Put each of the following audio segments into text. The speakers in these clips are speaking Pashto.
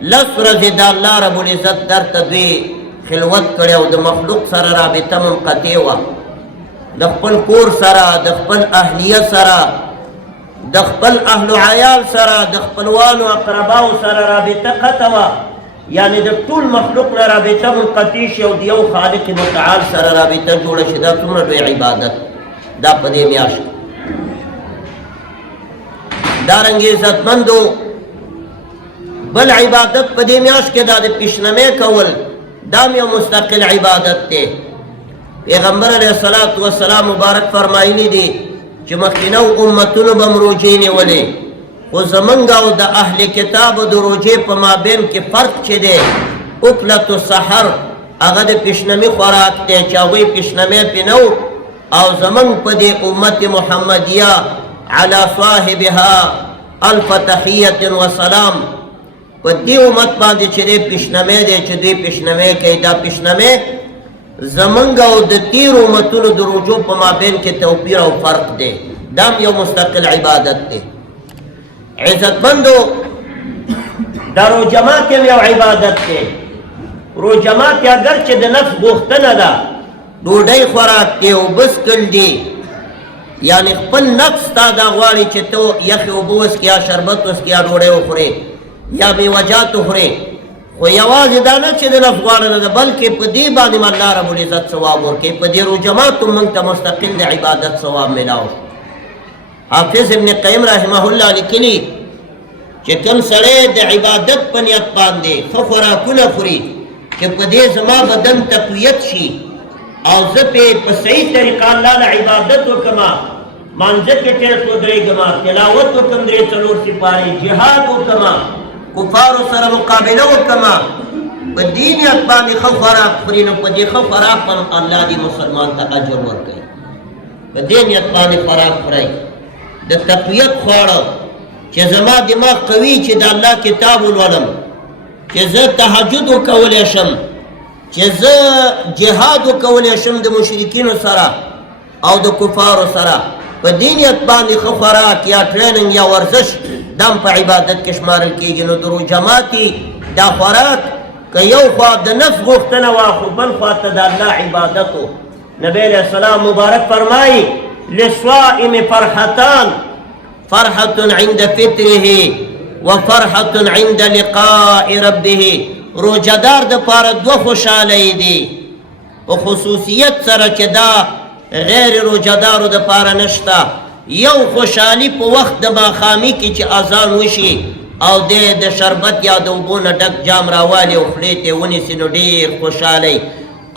لس ورځې د الله رب العزت درته دوی خلوت کړی او د مخلوق سره رابطه منقطع وه، د خپل کور سره، د خپل اهلیه سره، د خپل اهل و عیال سره، د خپلوانو اقرباو سره رابطه قطع وه، یعنې د ټول مخلوق نه رابطه منقطع شي او د یو خالق متعال سره رابطه جوړه شي. دا څومره لوی عبادت دا په دې میاشت کې. دارنګې عزتمندو بل عبادت په دې میاشت کې دا د پیشنمې کول، دا هم یو مستقل عبادت دی. پیغمبر علیه الصلاة والسلام مبارک فرمایلی دي چې مخکینو امتونو به م روژې نیولې، خو زمونږ او د اهل کتابو د روژې په مابین کې فرق چې دی، اکلت السحر هغه د پیشنمې خوراک دی چې هغوی پیشنمې پې نه او زمونږ په دې امت محمدیه علی صاحبها الف تحیة وسلام په دې امت باندې چې دی پیشنمې دی چې دوی پیشنمې کوي، دا پیشنمې زمونږ او د تیرو امتونو د روژو په مابین کې توپیر او فرق دی. دا هم یو مستقل عبادت دی. عزتمندو دا روژه ماتې هم یو عبادت دی. روژه ماتې اگر چې د نفس غوښتنه ده، ډوډۍ خوراک دی، اوبه څښل دي، یعنې خپل نفس تا دا غواړي چې ته یخې اوبه وڅښې یا شربت وڅښې یا ډوډۍ وخورې یا میوجات وخورې، خو یوازې دا نه چې د نفس غواړنه ده، بلکې په دې باندې م الله رب العزت ثواب ورکوي. په دې روژه ماتو موږ ته مستقل د عبادت ثواب میلاو. حافظ ابن قیم رحمه الله لیکلي چې کوم سړی د عبادت په نیت باندې ښه خوراکونه خوري چې په دې زما بدن تقویت شي او زه پې په صحیح طریقه الله له عبادت وکړمه، مانځه کې ټیټ ودرېږمه، تلاوت وکړم 3-4 سپارې، جهاد وکړمه، کفارو سره مقابله وکړمه، په دې نیت باندې ښه خوراک خوري، نو په دې ښه خوراک هم الله دې مسلمان ته اجر ورکوي. په دې نیت باندې خوراک خورئ، د تقویت خواړه چې زما دماغ قوي چې د الله کتاب ولولم، چې زه تهجد وکولی شم، چې زه جهاد وکولی شم د مشرکینو سره او د کفارو سره. په دې نیت باندې ښه خوراک یا ټریننګ یا ورزش دا هم په عبادت کې شمارل کېږي. نو د روژه ماتې دا خوراک که یو خوا د نفس غوښتنه وه خو بل خوا ته د الله عبادت و. نبی علیه السلام مبارک فرمایي للصائم فرحتان، فرحة عند فطره وفرحة عند لقاء ربه. روجهدار د پاره دوه خوشحالۍ دي په خصوصیت سره چې دا غیر روجهدارو د پاره نشته. یو خوشحالي په وخت د ماښامي کې چې اذان وشي او د شربت یا د اوبو نه ډک جام راوالي او خولې ته ونیسي، نو ډېر خوشحالۍ.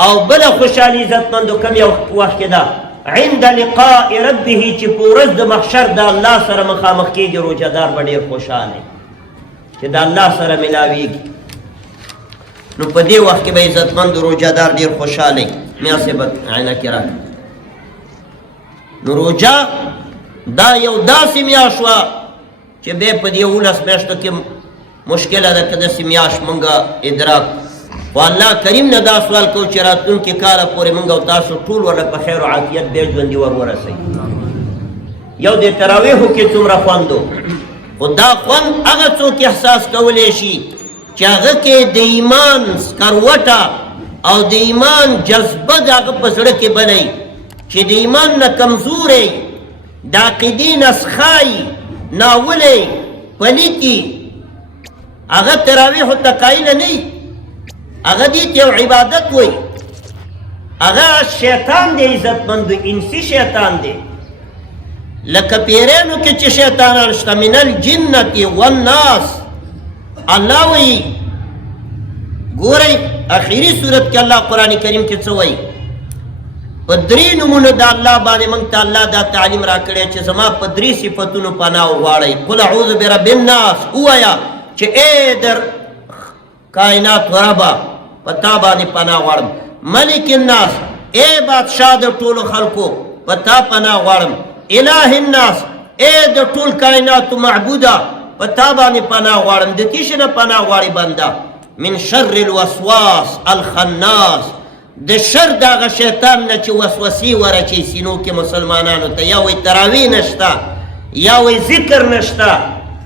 او بله خوشحالي عزتمندو کوم یو وخت کې ده؟ عند لقاء ربه، چې په ورځ د محشر د الله سره مخامخ کېږي، روجهدار به ډېر خوشحاله چې د الله سره ملاویږي. نو په دې وخت کې به عزتمند روجهدار ډېر خوشحاله میاسې به عینکې راکړي. نو روژه دا یو داسې میاشت وه چې بیا په دې 11 میاشتو کې مشکله ده که داسې میاشت مونږ ادراک. خو الله کریم نه دا سوال کوو چې راتلونکي کاله پورې مونږ او تاسو ټول ورله په خیر و عافیت بیا ژوندي ورسوي. یو د تراویحو کې څومره خوند و، خو دا خوند هغه څوک احساس کولی شي چې هغه کې د ایمان سکروټه او د ایمان جذبه د هغه په زړه کې بلی، چې د ایمان نه کمزوری، د عقیدې نسخای، ناولی، پلیتي، هغه تراویحو ته قایله نه وي، هغه دې ته یو عبادت وایي. هغه شیطان دی عزتمندو، انسي شیطان دی. لکه پیرانو کې چې شیطانان شته، من الجنة والناس. الله وایي ګورئ اخري صورت کې الله قرآن کریم کې څه وایي؟ په 3 نومونو د الله باندې موږ ته الله دا تعلیم راکړی چې زما په 3 صفتونو پناه وغواړئ. قل اعوذ برب الناس، ووایه چې ای در کائنات ربه په تا باندې پناه غواړم. ملک الناس، ای بادشاه د ټولو خلکو په تا پناه غواړم. اله الناس، ای د ټول کائناتو معبوده په تا باندې پناه غواړم. د څه شي نه پناه غواړي بنده؟ من شر الوسواس الخناس، د شر د هغه شیطان نه چې وسوسې ورچي سینو کې مسلمانانو ته. یا وایي تراویح نشته، یا وایي ذکر نشته،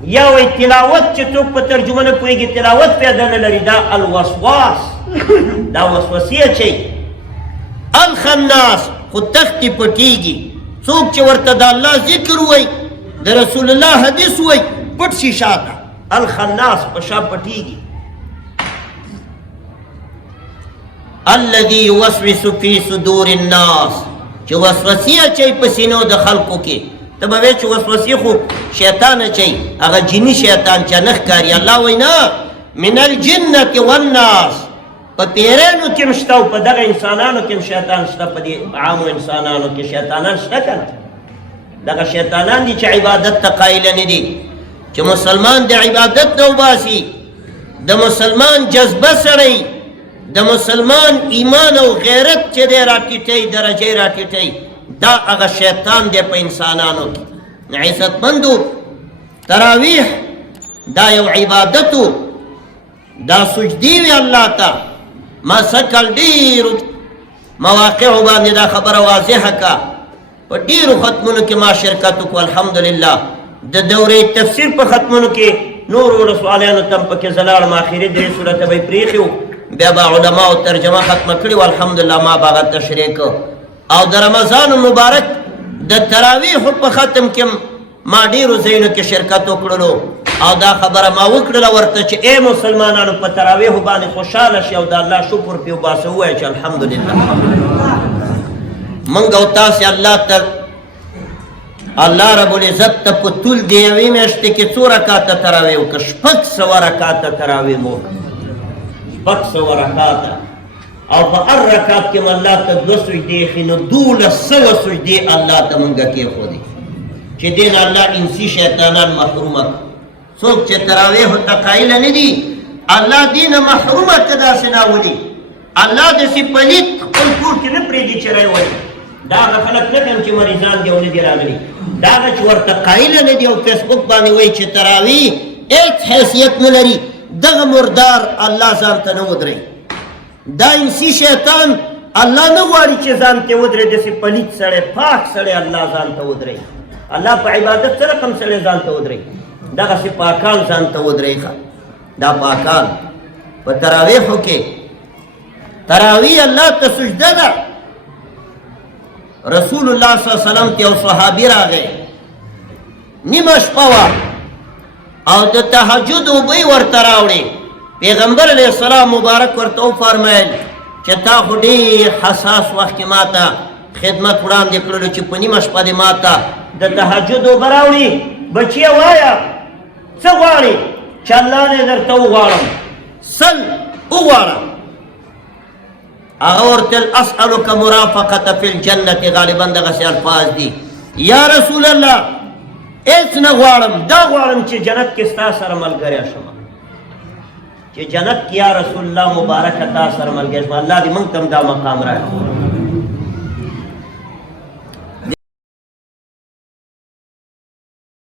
یا وی تلاوت چې څوک په ترجمه نه پوهېږي تلاوت پیدا نه لري دا الوسواس دا وسوسې اچوي الخناس خو تختې پټېږي څوک چې ورته د الله ذکر وی د رسول الله حدیث وی پټ شي شاته الخناس په شا پټېږي الذي يوسوس في صدور الناس چې وسوسې اچوي په سینو د خلقو کې ته به وایې چې وسوسې خو شیطان اچوي هغه جني شیطان چې نه ښکاري الله وایي نه من الجنة والناس په پیرانو کې هم شته او په دغه انسانانو کې هم شیطان شته په دې عامو انسانانو کې شیطانان شته که نه دغه شیطانان دي چې عبادت ته قایله نه دي چې مسلمان د عبادت نه وباسي د مسلمان جذبه سړی د مسلمان ایمان او غیرت چې دی راټیټوي درجې راټیټوي دا هغه شیطان دی په انسانانو کې عزتمندو تراویح دا یو عبادتو دا سجدی وی الله ته ما سکل ډیرو مواقعو باندې دا خبره واضحه کا په ډیرو ختمونو کې ما شرکت وکړو الحمدلله د دورې تفسیر په ختمونو کې نورو رسوالانو تم پکې زلاړم آخري درې صورته به یې پرېښي وو بیا به علماو ترجمه ختمه کړې وه الحمدلله ما به هغه تشریح او د رمضان مبارک د تراویحو په ختم کې ما ډیرو ځایونو کې شرکت وکړلو او دا خبره ما وکړله ورته چې ای مسلمانانو په تراویحو باندې خوشحاله شي او د الله شکر پرې وباسه ووایه چې الحمدلله موږ او تاسې الله رب العزت ته په طول د یوې میاشتې کې څو رکاته تراویح وکړه 600 رکاته تراویح مو وکړه 600 رکاته او په هر رکات کې الله ته 2 سجدې ایښي نو 1200 سجدې الله ته موږ کېښودې چې دې نه الله انسي شیطانان محرومه څوک چې تراویحو ته قایله نه دي الله دې نه محرومه که داسې ناولي الله داسې پلید خپل کور کې نه پرېږدي چې رایولي دا هغه خلک نه کوم چې مریضان دي او نه دي راغلي دا هغه چې ورته قایله نه دي او فیسبوک باندې وایي چې تراویح هېڅ حیثیت نه لري دغه مردار الله ځان ته نه ودروي دا انسي شیطان الله نه غواړي چې ځان ته ودرې داسې پلید سړی پاک سړی الله ځان ته ودروي الله په عبادت سره کوم سړی ځان ته ودروي دغسې پاکان ځان ته ودروي دا پاکان په تراویحو کې تراویح الله ته سجده ده رسول الله صلی الله علیه وسلم ته یو صحابي راغی نیمه شپه وه او د تهجد اوبه ورته راوړې پیغمبر علیه السلام مبارک ورته وفرمیل چې تا خو ډېر حساس وخت کې ما ته خدمت وړاندې کړلو چې په نیمه شپه دې ما ته د تهجد اوبه راوړي بچیه وایه څه غواړې چې الله دې درته وغواړم سل وغواړه هغه ورته اسألک مرافقة فی الجنة غالبا دغسې الفاظ دي یا رسول الله هېڅ نه غواړم دا غواړم چې جنت کې ستا سره ملګری شم چې جنت کې یا رسول الله مبارکه تا سره ملګری شم الله دې موږ ته هم دا مقام راکړي